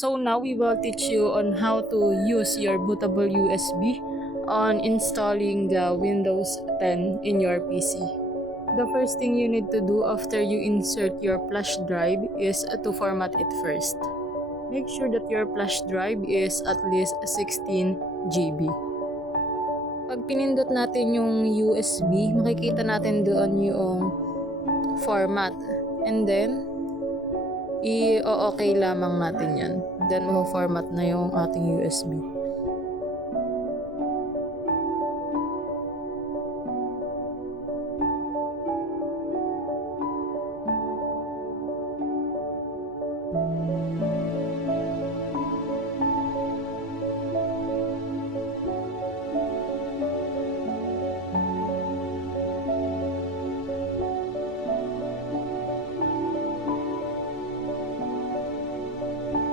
So now we will teach you on how to use your bootable USB on installing the Windows 10 in your PC. The first thing you need to do after you insert your flash drive is to format it first. Make sure that your flash drive is at least 16 GB. Pag pinindot natin yung USB, makikita natin doon yung format. And then, i-okay lamang natin yan. Then, format na yung ating USB.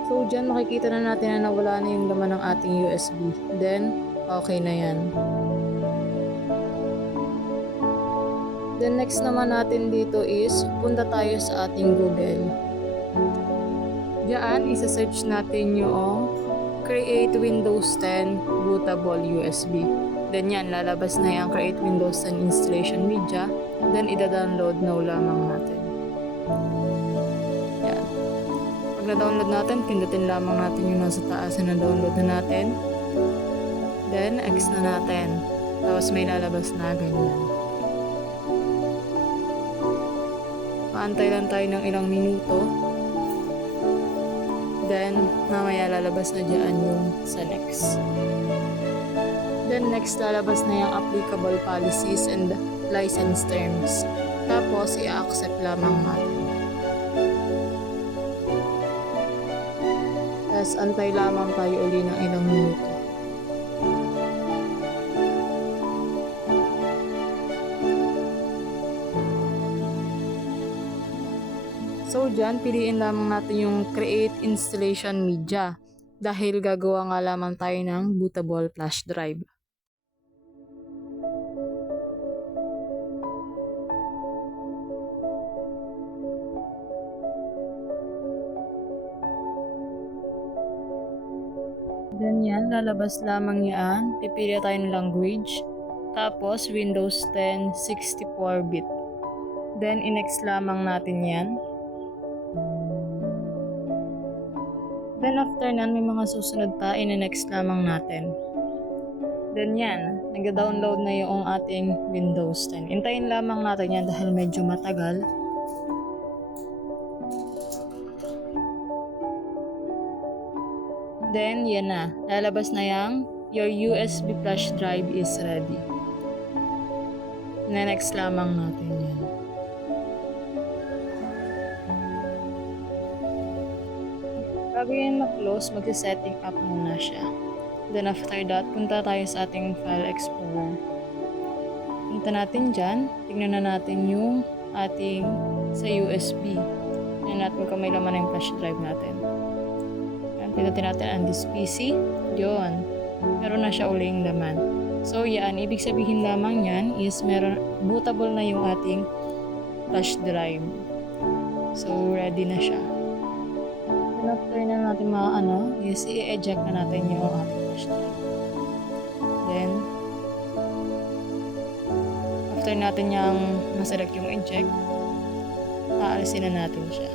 So, dyan makikita na natin na nawala na yung laman ng ating USB. Then, okay na yan. Then, next naman natin dito is, punta tayo sa ating Google. Diyan, isa-search natin yung Create Windows 10 Bootable USB. Then yan, lalabas na yung Create Windows 10 Installation Media. Then, ida-download na lamang natin. Na-download natin, pindutin lamang natin yung nasa taas na na-download na natin. Then, X na natin. Tapos may lalabas na ganyan. Paantay lang tayo ng ilang minuto. Then, mamaya lalabas na dyan yung sa next. Then, next lalabas na yung applicable policies and license terms. Tapos, i-accept lamang natin. Tapos, antay lamang tayo uli ng ilang minuto. So, dyan, piliin lamang natin yung Create Installation Media dahil gagawa nga lamang tayo ng bootable flash drive. Then yan, lalabas lamang yan. Pipili tayo ng language. Tapos, Windows 10 64-bit. Then, in-next lamang natin yan. Then, after nan, may mga susunod pa. In-next lamang natin. Then yan, nag-download na yung ating Windows 10. Intayin lamang natin yan dahil medyo matagal. Then, yan na. Lalabas na yung your USB flash drive is ready. Na-next lamang natin yan. Bago yan ma-close, mag-setting up muna siya. Then, after that, punta tayo sa ating File Explorer. Punta natin dyan. Tignan na natin yung ating sa USB. Tignan natin kung may laman na yung flash drive natin. Pindutin natin ang this PC. Yun. Meron na siya uling laman. So, yan. Ibig sabihin lamang yan is bootable na yung ating flash drive. So, ready na siya. And after na natin is i-eject na natin yung ating flash drive. Then, after natin yung maselect yung eject, aalisin na natin siya.